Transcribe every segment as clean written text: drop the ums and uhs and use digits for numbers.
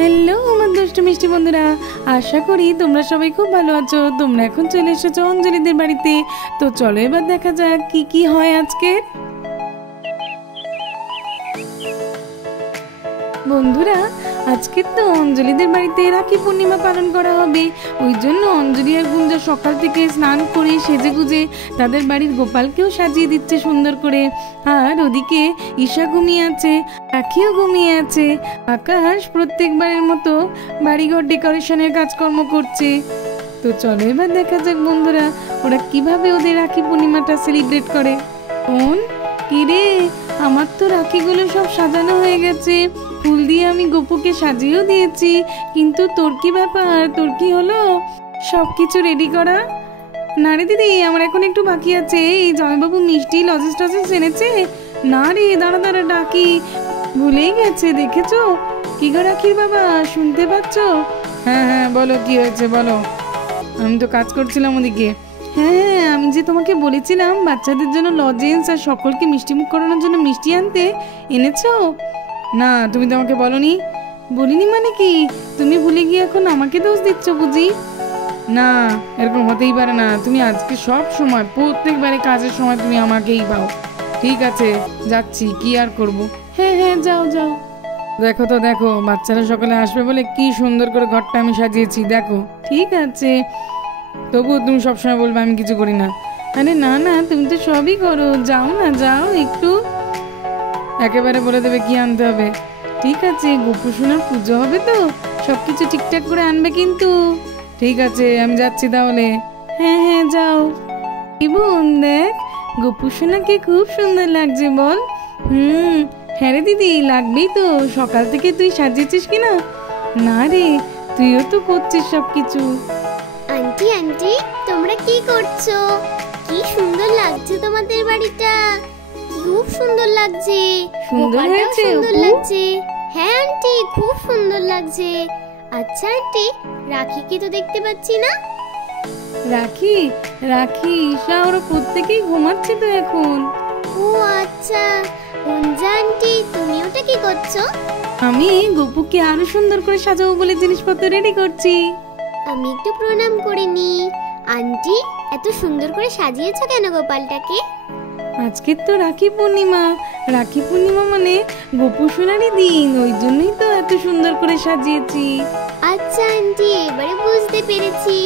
Hello আমার দুষ্টু মিষ্টি বন্ধুরা, আশা করি তোমরা সবাই খুব ভালো আছো। তোমরা এখন চলে এসেছো অঞ্জলিদের বাড়িতে। তো চলো এবার দেখা যাক কি কি হয় আজকে। বন্ধুরা, আজকে তো অঞ্জলিদের বাড়িতে রাখি পূর্ণিমা পালন করা হবে। ওই জন্য অঞ্জলি আর গুঞ্জা সকাল থেকে স্নান করে সেজে গুজে তাদের বাড়ির গোপালকেও সাজিয়ে দিচ্ছে সুন্দর করে। আর ওদিকে ঈশা ঘুমিয়ে আছে, রাখিও ঘুমিয়ে আছে। আকাশ প্রত্যেকবারের মতো বাড়িঘর ডেকোরেশনের কাজকর্ম করছে। তো চলো এবার দেখা যাক বন্ধুরা, ওরা কিভাবে ওদের রাখি পূর্ণিমাটা সেলিব্রেট করে। কোন কিরে, আমার তো রাখিগুলো সব সাজানো হয়ে গেছে, ফুল দিয়ে আমি গপুকে সাজিয়েও দিয়েছি, কিন্তু তোর কি ব্যাপার? তোর কি হলো? সব কিছু রেডি করা? না রে দিদি, আমার এখন একটু বাকি আছে। এই জামাইবাবু মিষ্টি লজেস টজেস এনেছে। না রে, দাঁড়া দাঁড়া ডাকি, ভুলেই গেছে। দেখেছো? কি গো রাখির বাবা, শুনতে পাচ্ছ? হ্যাঁ হ্যাঁ বলো, কি হয়েছে বলো। আমি তো কাজ করছিলাম ওদিকে। হ্যাঁ, আমি যে তোমাকে বলেছিলাম বাচ্চাদের জন্য লজেন্স আর সকলকে মিষ্টিমুখ করানোর জন্য মিষ্টি আনতে, এনেছো? না, তুমি তো আমাকে বলনি। বলিনি মানে কি? তুমি ভুলে গিয়ে এখন আমাকে দোষ দিচ্ছ বুঝি? না, এরকম হতেই পারে না। তুমি আজকে সব সময় প্রত্যেকবারে কাজের সময় তুমি আমাকেই পাও। ঠিক আছে, যাচ্ছি, কি আর করব। হ্যাঁ হ্যাঁ যাও যাও। দেখো তো দেখো, বাচ্চারা সকালে আসবে বলে কি সুন্দর করে ঘরটা আমি সাজিয়েছি, দেখো। ঠিক আছে, তবুও তুমি সবসময় বলবে আমি কিছু করি না। আরে না না, তুমি তো সবই করো। যাও না, যাও একটু। একেবারে বলে দেবে কি আনতে হবে। ঠিক আছে, গোপু সোনার পুজো হবে তো সবকিছু ঠিকঠাক করে আনবে কিন্তু। ঠিক আছে, আমি যাচ্ছি তাহলে। হ্যাঁ হ্যাঁ যাও। কি বোন, দেখ গোপু সোনাকে খুব সুন্দর লাগছে বল। হ্যাঁ রে দিদি, লাগবেই তো। সকাল থেকে তুই সাজিয়েছিস কিনা? না রে, তুইও তো করছিস সবকিছু। আন্টি আন্টি, তোমরা কি করছো? কি সুন্দর লাগছে তোমাদের বাড়িটা, খুব সুন্দর লাগছে। সুন্দর হয়েছে, সুন্দর লাগছে। হ্যাঁ আন্টি, খুব সুন্দর লাগছে। আচ্ছা আন্টি, রাখিকে তো দেখতে পাচ্ছি না। রাখি রাখি ঈশা ওরা প্রত্যেকেই ঘুমাচ্ছে তো এখন। ও আচ্ছা, গুঞ্জা আন্টি তুমি ওটা কি করছো? আমি গপুকে আরো সুন্দর করে সাজাবো বলে জিনিসপত্র রেডি করছি। আমি একটু প্রণাম করে নি। আন্টি, এত সুন্দর করে সাজিয়েছো কেন গোপালটাকে? আজকে তো রাখি পূর্ণিমা। রাখি পূর্ণিমা মানে গপু সোনারই দিন, ওই জন্যই তো এত সুন্দর করে সাজিয়েছি। আচ্ছা আন্টি, এবারে বুঝতে পেরেছি।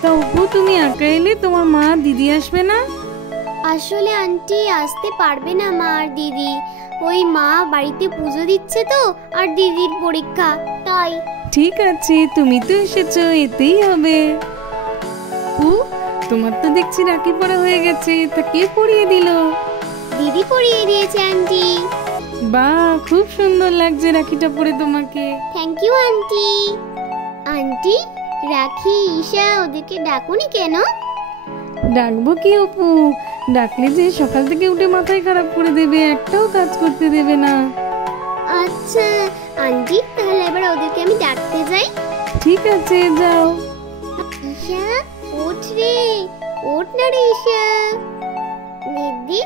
তা অপু, তুমি একা এলে, তোমার মা দিদি আসবে না? আসলে আন্টি আসতে পারবে না মা আর দিদি। ওই মা বাড়িতে পুজো দিচ্ছে তো, আর দিদির পরীক্ষা, তাই। ঠিক আছে, তুমি তো এসেছো, এতেই হবে। তোমার তো দেখছি রাখি পরা হয়ে গেছে, তা কে পরিয়ে দিল? দিদি পরিয়ে দিয়েছে আন্টি। বাহ, খুব সুন্দর লাগছে রাখিটা পরে তোমাকে। Thank you aunty. আন্টি, রাখি ঈশা ওদেরকে ডাকুনি কেন? ডাকবো কি অপু, ডাকলে যে সকাল থেকে উঠে মাথায় খারাপ করে দেবে, একটাও কাজ করতে দেবে না। আচ্ছা আন্টি, তাহলে এবার ওদেরকে আমি ডাকতে যাই। ঠিক আছে, যাও। ঈশা, ওঠ রে, ওঠ না রে ঈশা। দিদি,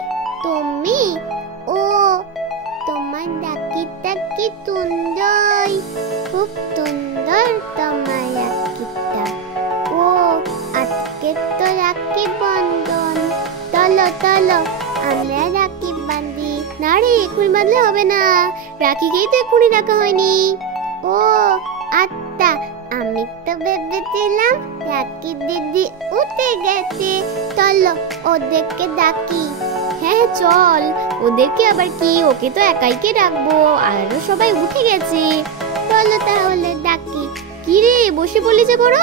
তুমি? ও, তোমার ডাকিটা কি সুন্দর, খুব সুন্দর তোমার ডাকিটা। ও, আজকে তো রাখি বন্ধন, চলো চলো আমরা রাখি বাঁধি। না রে, এক্ষুনি বাঁধলে হবে না, রাখিকেই তো এক্ষুনি রাখা হয়নি। ও আচ্ছা, আমি তো ভেবেছিলাম রাখি দিদি উঠে গেছে। চলো ওদেরকে ডাকি। হ্যাঁ চল, ওদেরকে আবার কি, ওকে তো একাইকে ডাকবো, আরো সবাই উঠে গেছে। চলো তাহলে ডাকি। কি রে, বসে বলি যে বড়?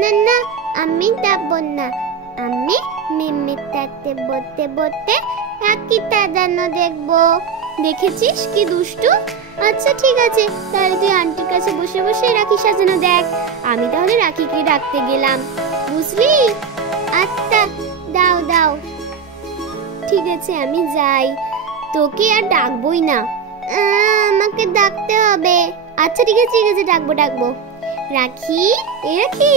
না না, আমি ডাকবো না, আমি মিমির সাথে বসতে বসতে রাখি সাজানো দেখবো। দেখেছিস কি দুষ্টু। আচ্ছা ঠিক আছে, তাহলে তুই আন্টির কাছে বসে বসে রাখি সাজানো দেখ, আমি তাহলে রাখিকে ডাকতে গেলাম, বুঝলি? আচ্ছা, দাও দাও। ঠিক আছে, আমি যাই, তোকে আর ডাকবই না। আমাকে ডাকতে হবে। আচ্ছা ঠিক আছে ঠিক আছে, ডাকবো ডাকবো। রাখি, এ রাখি,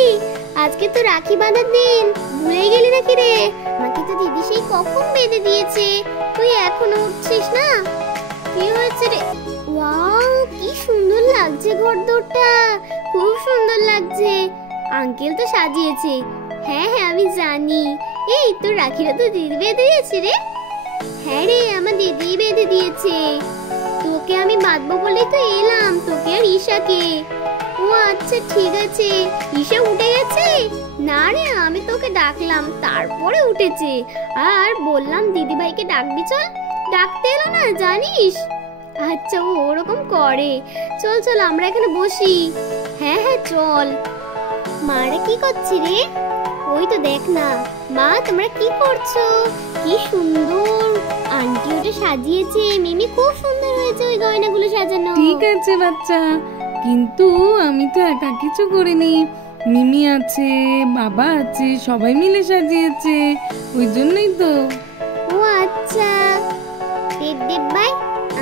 আজকে তো রাখি বাঁধার দিন, ভুলে গেলি নাকি রে? আমাকে তো দিদি সেই কখন বেঁধে দিয়েছে, তুই এখনো উঠছিস না? কি হয়েছে রে? ওয়াও, কি সুন্দর লাগছে ঘরদোরটা, খুব সুন্দর লাগছে। আঙ্কেল তো সাজিয়েছে। হ্যাঁ হ্যাঁ আমি জানি। এই তোর রাখিটা তো দিদি বেঁধে দিয়েছে রে। হ্যাঁ রে, আমার দিদি বেঁধে দিয়েছে। তোকে আমি বাঁধবো বলেই তো এলাম, তোকে আর ঈশাকে। ও আচ্ছা ঠিক আছে। ঈশা উঠে গেছে? না রে, আমি তোকে ডাকলাম তারপরে উঠেছে। আর বললাম দিদি ভাইকে ডাকবি, চল। ডাকতে এলো না জানিস। আচ্ছা ও ওরকম করে। চল চল আমরা এখানে বসি। হ্যাঁ হ্যাঁ চল। মারা কি করছে রে? ওই তো দেখ না। মা তোমরা কি করছো? কি সুন্দর আন্টি ওটা সাজিয়েছে। মিমি খুব সুন্দর হয়েছে ওই গয়নাগুলো সাজানো। ঠিক আছে বাচ্চা, কিন্তু আমি তো একা কিছু করিনি। মিমি আছে, বাবা আছে, সবাই মিলে সাজিয়েছে, ওই জন্যই তো। ও আচ্ছা। দেব ভাই,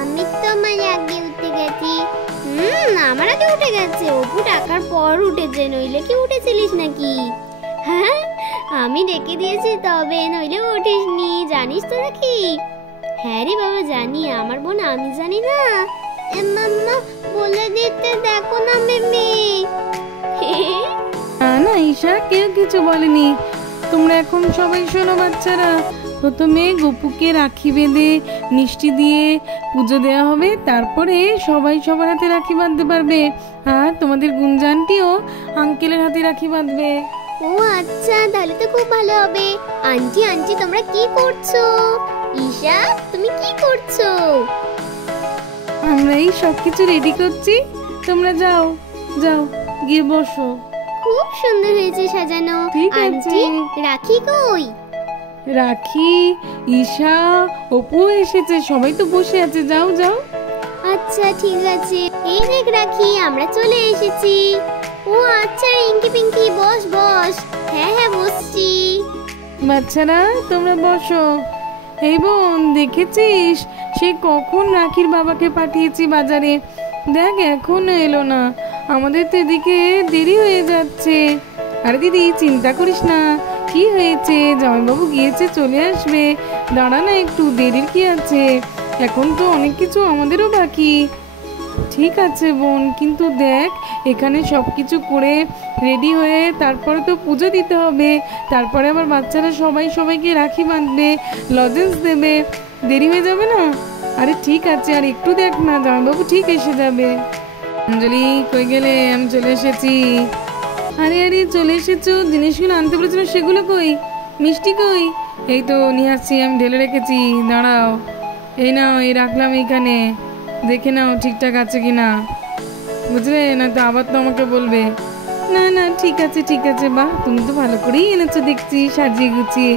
আমি তো আমার আগে উঠে গেছি। আমার আগে উঠে গেছে। অপু টাকার পর উঠেছে, নইলে কি উঠেছিলিস নাকি? হ্যাঁ আমি ডেকে দিয়েছি তবে, নইলে উঠিসনি, জানিস তো নাকি? হ্যাঁ রে বাবা জানি, আমার বোন আমি জানি না। মাম্মা বলে দিতে দেখো না মিমি। না না ঈশা, কেউ কিছু বলেনি। তোমরা এখন সবাই শোনো বাচ্চারা, প্রথমে গপুকে রাখি বেঁধে মিষ্টি দিয়ে পুজো দেওয়া হবে, তারপরে সবাই সবার হাতে রাখি বাঁধতে পারবে। আর তোমাদের গুঞ্জানটিও আঙ্কেলের হাতে রাখি বাঁধবে। ও আচ্ছা, তাহলে তো খুব ভালো হবে। আন্টি আন্টি তোমরা কি করছো? ঈশা তুমি কি করছো? আমরা এই সবকিছু রেডি করছি, তোমরা যাও যাও গিয়ে বসো। খুব সুন্দর হয়েছে সাজানো। ঠিক আছে। আন্টি রাখি কই? রাখি, ঈশা, অপু এসেছে, সবাই তো বসে আছে, যাও যাও। আচ্ছা ঠিক আছে। এই দেখ রাখি, আমরা চলে এসেছি। ও আচ্ছা রিঙ্কি পিঙ্কি বস বস। হ্যাঁ হ্যাঁ বসছি। বাচ্চারা তোমরা বসো। এই বোন দেখেছিস সে কখন রাখির বাবাকে পাঠিয়েছি বাজারে, দেখ এখনো এলো না। আমাদের তো এদিকে দেরি হয়ে যাচ্ছে। আরে দিদি চিন্তা করিস না, কি হয়েছে, জামাইবাবু গিয়েছে, চলে আসবে। দাঁড়া না একটু, দেরির কি আছে, এখন তো অনেক কিছু আমাদেরও বাকি। ঠিক আছে বোন, কিন্তু দেখ এখানে সব কিছু করে রেডি হয়ে তারপরে তো পুজো দিতে হবে, তারপরে আবার বাচ্চারা সবাই সবাইকে রাখি বাঁধবে, লজেন্স দেবে, দেরি হয়ে যাবে না? আরে ঠিক আছে, আর একটু দেখ না, জামাইবাবু ঠিক এসে যাবে। অঞ্জলি কই গেলে? আমি চলে এসেছি। আরে আরে চলে এসেছো, জিনিসগুলো আনতে বলেছিলাম সেগুলো কই? মিষ্টি কই? এই তো নিয়ে আসছি, আমি ঢেলে রেখেছি, দাঁড়াও। এই নাও, এই রাখলাম এইখানে, দেখে নাও ঠিকঠাক আছে কিনা, বুঝলে? না তো আবার তো আমাকে বলবে। না না ঠিক আছে ঠিক আছে, বাহ তুমি তো ভালো করেই এনেছো দেখছি, সাজিয়ে গুছিয়ে।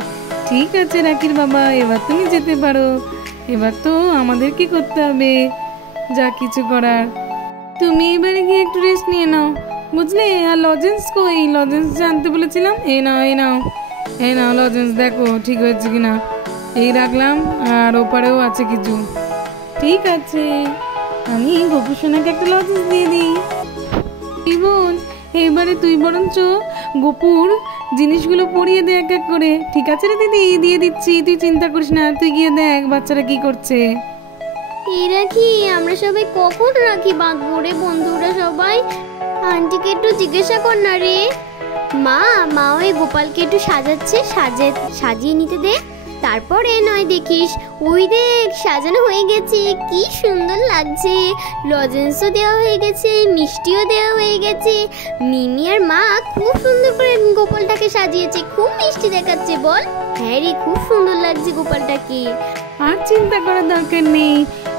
ঠিক আছে রাখির বাবা, এবার তুমি যেতে পারো। এবার তো আমাদের কি করতে হবে, যা কিছু করার। তুমি এবারে গিয়ে একটু রেস্ট নিয়ে নাও, বুঝলে? আর লজেন্স কই? লজেন্স যে আনতে বলেছিলাম, এই নাও এই নাও এই নাও লজেন্স, দেখো ঠিক হয়েছে কিনা। এই রাখলাম, আর ওপারেও আছে কিছু। ঠিক আছে, আমি গপু সোনাকে একটা লজেন্স দিয়ে দিই। বোন এইবারে তুই বরঞ্চ গপুর জিনিসগুলো পরিয়ে দে এক এক করে। ঠিক আছে রে দিদি, দিয়ে দিচ্ছি, তুই চিন্তা করিস না, তুই গিয়ে দেখ বাচ্চারা কি করছে। এই রাখি, আমরা সবাই কখন রাখি বাঁধবো রে বন্ধুরা সবাই? আন্টিকে একটু জিজ্ঞাসা কর না রে। মা মা ওই গোপালকে একটু সাজাচ্ছে, সাজিয়ে নিতে দে, তারপরে নয় দেখিস। ওই দেখ সাজানো হয়ে গেছে, কি সুন্দর লাগছে। লজেন্সও দেওয়া হয়ে গেছে, মিষ্টিও দেওয়া হয়ে গেছে। মিমি আর মা খুব সুন্দর করে গোপালটাকে সাজিয়েছে, খুব মিষ্টি দেখাচ্ছে বল। হ্যাঁ রে, খুব সুন্দর লাগছে গোপালটাকে। আর চিন্তা করার দরকার নেই,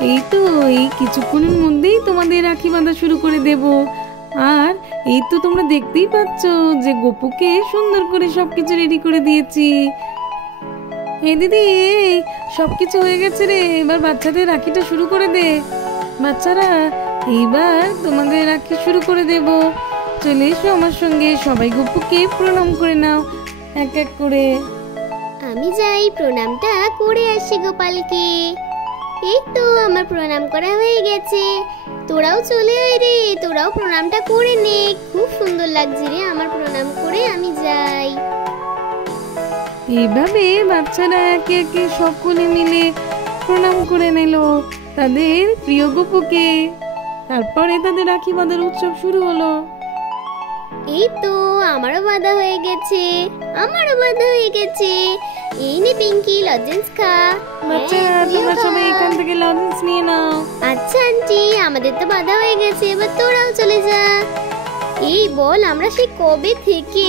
এই তো এই কিছুক্ষণের মধ্যেই তোমাদের রাখি বাঁধা শুরু করে দেব। আর এই তো তোমরা দেখতেই পাচ্ছ যে গপুকে সুন্দর করে সবকিছু রেডি করে দিয়েছি। এই দিদি, এই সবকিছু হয়ে গেছে রে, এবার বাচ্চাদের রাখিটা শুরু করে দে। বাচ্চারা এইবার তোমাদের রাখি শুরু করে দেব, চলে এসো আমার সঙ্গে, সবাই গপুকে প্রণাম করে নাও এক এক করে। আমি যাই প্রণামটা করে আসি গোপালকে। এই তো আমার প্রণাম করা হয়ে গেছে, তোরাও চলে আয় রে, তোরাও প্রণামটা করে নে। খুব সুন্দর লাগছে রে আমার প্রণাম করে, আমি যাই। এইভাবে বাচ্চারা একে একে সকলে মিলে প্রণাম করে নিল তাদের প্রিয় গপুকে। তারপরে তাদের রাখি বাঁধার উৎসব শুরু হলো। এই তো আমারও বাঁধা হয়ে গেছে, আমারও বাঁধা হয়ে গেছে। এই নে পিঙ্কি, লজেন্স খা। বাচ্চারা হ্যাঁ, তুইও তোমরা খা। সবাই এখান থেকে লজেন্স নিয়ে নাও। আচ্ছা আন্টি, আমাদের তো বাঁধা হয়ে গেছে, এবার তোরাও চলে যা। এই বল, আমরা সেই কবে থেকে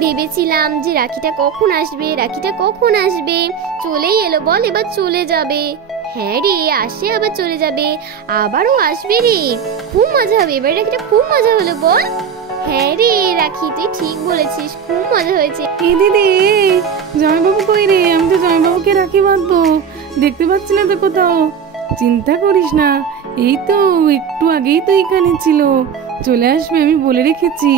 ভেবেছিলাম যে রাখিটা কখন আসবে, রাখিটা কখন আসবে। চলেই এলো, বল এবার চলে যাবে। হ্যাঁ রে, আসে আবার চলে যাবে, আবারও আসবে রে। খুব মজা হবে এবার, রাখিটা খুব মজা হলো বল। হ্যাঁ রে রাখি, তুই ঠিক বলেছিস, খুব মজা হয়েছে। এই দিদি, জয়বাবু কই রে? আমি তো জয়বাবুকে রাখি বাঁধবো, দেখতে পাচ্ছি না তো কোথাও। চিন্তা করিস না, এই তো একটু আগেই তো এখানে ছিল, চলে আসবে, আমি বলে রেখেছি।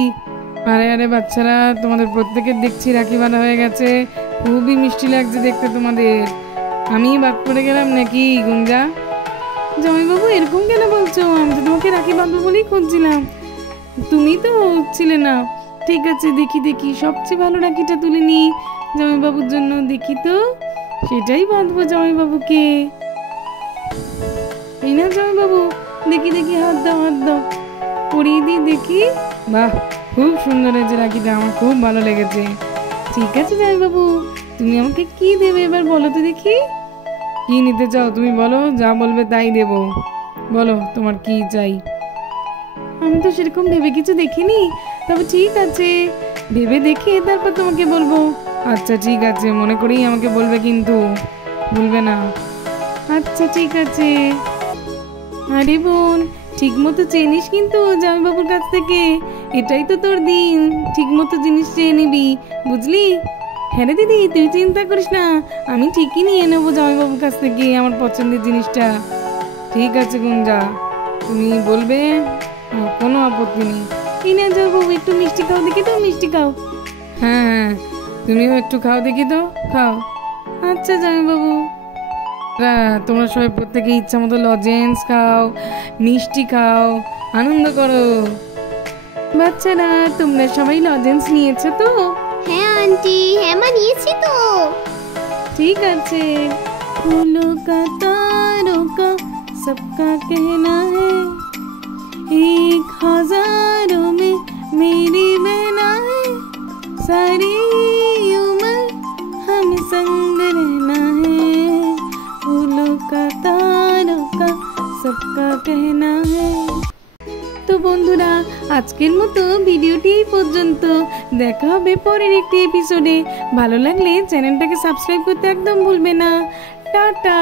আরে আরে বাচ্চারা, তোমাদের প্রত্যেকের দেখছি রাখি বাঁধা হয়ে গেছে, খুবই মিষ্টি লাগছে দেখতে তোমাদের। আমি বাদ পড়ে গেলাম নাকি গুঞ্জা? জয়বাবু এরকম কেন বলছো? আমি তো তোমাকে রাখি বাঁধবো বলেই খুঁজছিলাম, তুমি তো ছিলে না। ঠিক আছে, দেখি দেখি সবচেয়ে ভালো রাখিটা তুলে নি জামাইবাবুর জন্য, দেখি তো সেটাই বাঁধবো জামাইবাবুকে। এই না জামাইবাবু, দেখি দেখি, হাত দাও হাত দাও, পরিয়ে দিই দেখি। বাহ, খুব সুন্দর হয়েছে রাখিটা, আমার খুব ভালো লেগেছে। ঠিক আছে জামাইবাবু, তুমি আমাকে কি দেবে এবার বলো তো দেখি। কি নিতে চাও তুমি বলো, যা বলবে তাই দেবো। বলো তোমার কি চাই। আমি তো সেরকম ভেবে কিছু দেখিনি, তবে ঠিক আছে, ভেবে দেখে তারপর তোমাকে বলবো। আচ্ছা ঠিক আছে, মনে করেই আমাকে বলবে কিন্তু, ভুলবে না। আচ্ছা ঠিক আছে। আরে বোন, ঠিক মতো চেয়ে নিস কিন্তু জামাইবাবুর কাছ থেকে, এটাই তো তোর দিন, ঠিক মতো জিনিস চেয়ে নিবি, বুঝলি? হ্যাঁ রে দিদি, তুই চিন্তা করিস না, আমি ঠিকই নিয়ে নেবো জামাইবাবুর কাছ থেকে আমার পছন্দের জিনিসটা। ঠিক আছে গুঞ্জা, তুমি বলবে, কোনো আপত্তি নেই। এই না যাবো, একটু মিষ্টি খাও দেখি তো, মিষ্টি খাও। হ্যাঁ হ্যাঁ, তুমিও একটু খাও দেখি তো, খাও। আচ্ছা জামাইবাবু। তোমরা সবাই প্রত্যেকে ইচ্ছা মতো লজেন্স খাও, মিষ্টি খাও, আনন্দ করো। বাচ্চারা তোমরা সবাই লজেন্স নিয়েছো তো? হ্যাঁ আন্টি, হ্যাঁ মা, নিয়েছি তো। ঠিক আছে। फूलों का तारों का सबका कहना है, एक हजारों में मेरी बहना है, सारी उम्र हम संग रहना है, फूलों का तारों का सबका कहना है। তো বন্ধুরা, আজকের মতো ভিডিওটি এই পর্যন্ত, দেখা হবে পরের একটি এপিসোডে। ভালো লাগলে চ্যানেলটাকে সাবস্ক্রাইব করতে একদম ভুলবে না। টাটা।